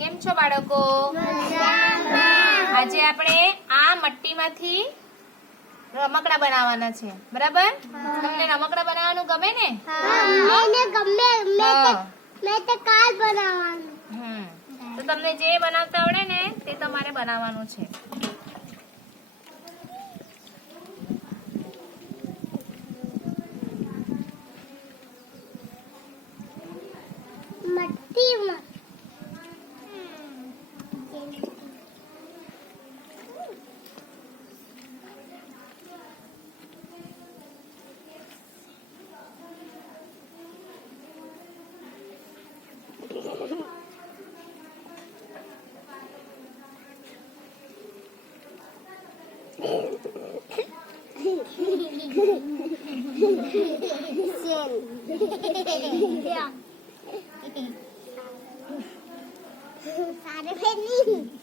કેમ છો બાળકો? આજે આપણે આ મટ્ટીમાંથી રમકડા બનાવવાના છે, બરાબર? તમને રમકડા બનાવવાનું ગમે ને? તો તમને જે બનાવતા આવડે ને તે તમારે બનાવવાનું છે.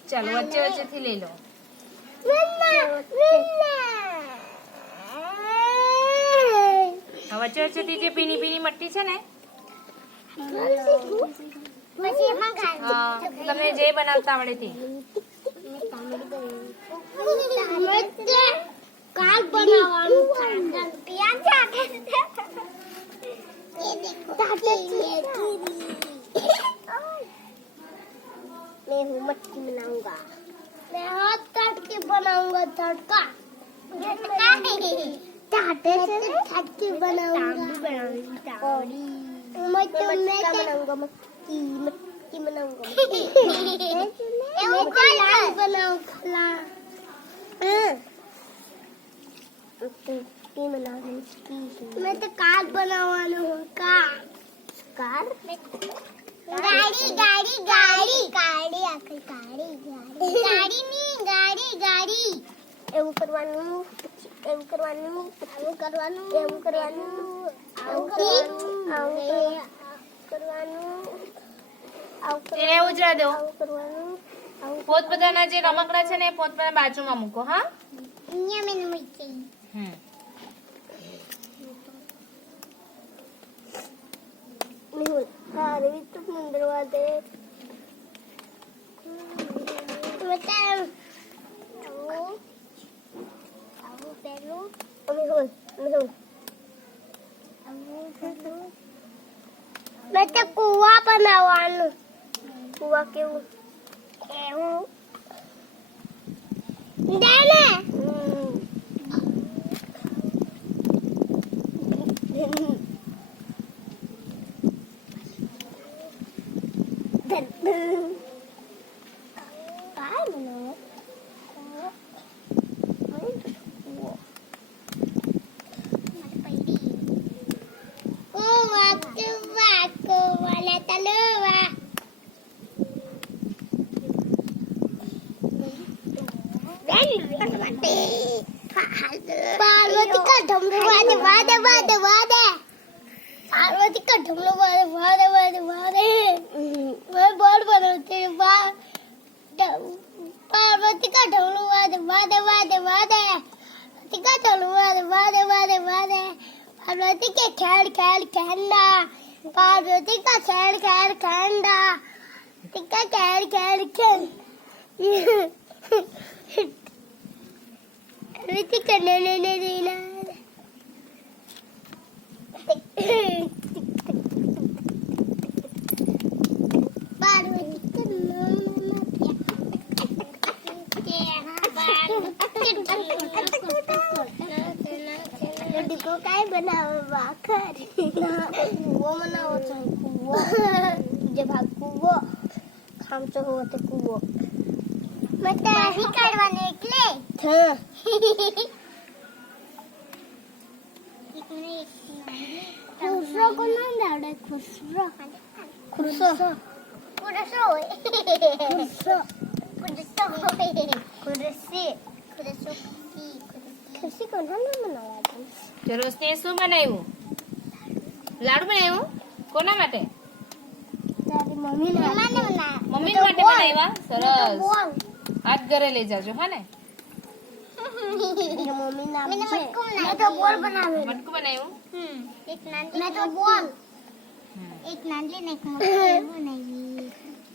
ચાલો વચ્ચે વચ્ચેથી લઈ લો. વચ્ચે વચ્ચેથી જે પીની પીની મટ્ટી છે ને, તમને જે બનાવતા આવડે તે. मैं हूँ मटकी बनाऊंगा. मैं हाथ काट के बनाऊंगा तड़का. चाटे से मटकी बनाऊंगा. मैं बनाऊंगा मटकी बनाऊंगा. मैं लाल बनाऊंगा. मैं तो कार बनावाना हूँ. कार गाड़ी गाड़ी गाड़ी गाड़ी आखिर गाड़ी गाड़ी गाड़ी नहीं गाड़ी गाड़ी એવું કરવાનું એવું કરવાનું એવું કરવાનું એવું કરવાનું આવું એને ઉજરા દો. કરવાનું પોતપોતાના જે રમકડા છે ને પોતપોતાના બાજુમાં મૂકો. હા, અહીંયા મેં મૂકી. મેહુલ અરે વિતુ મંદરવા દે બતા આવું પેલું મેહુલ બેટા કુવા બનાવવાનું. કુવા કેવું એવું દાને पार्वती का ढमरू वादे वादे वादे वादे पार्वती का ढमरू वादे वादे वादे वादे मैं बोल बनाती हूँ पार्वती का ढमरू वादे वादे वादे वादे पार्वती का ढमरू वादे वादे वादे वादे पार्वती के खेल खेल खेलना पार्वती का खेल खेल खेलना टिका खेल खेल खेल Riti करने नहीं देना. पार्वती करना देखो काय बनाओ वाखर वो बनाओ तो कुवो जब कुवो खामचो हो तो कुवो मत ही काढवाने एकले हाँ खुसरो को नाम डाले खुसरो खुसरो खुसरो खुसरो खुरसी खुरसी खुरसी को नाम बनाया था. રોશનીએ શું બનાવ્યું? લાડુ બનાવ્યું? કોના માટે? તારી મમ્મી ને મમ્મી માટે બનાવ્યા. સરસ. આજ ઘરે લઈ જાજો. હા ને? મમ્મી નામ છે. મેં તો બોલ બનાવ્યું. મટકું બનાવ્યું? એક નાનલી મેં તો બોલ એક નાનલી ને એક મોટી બનાવી.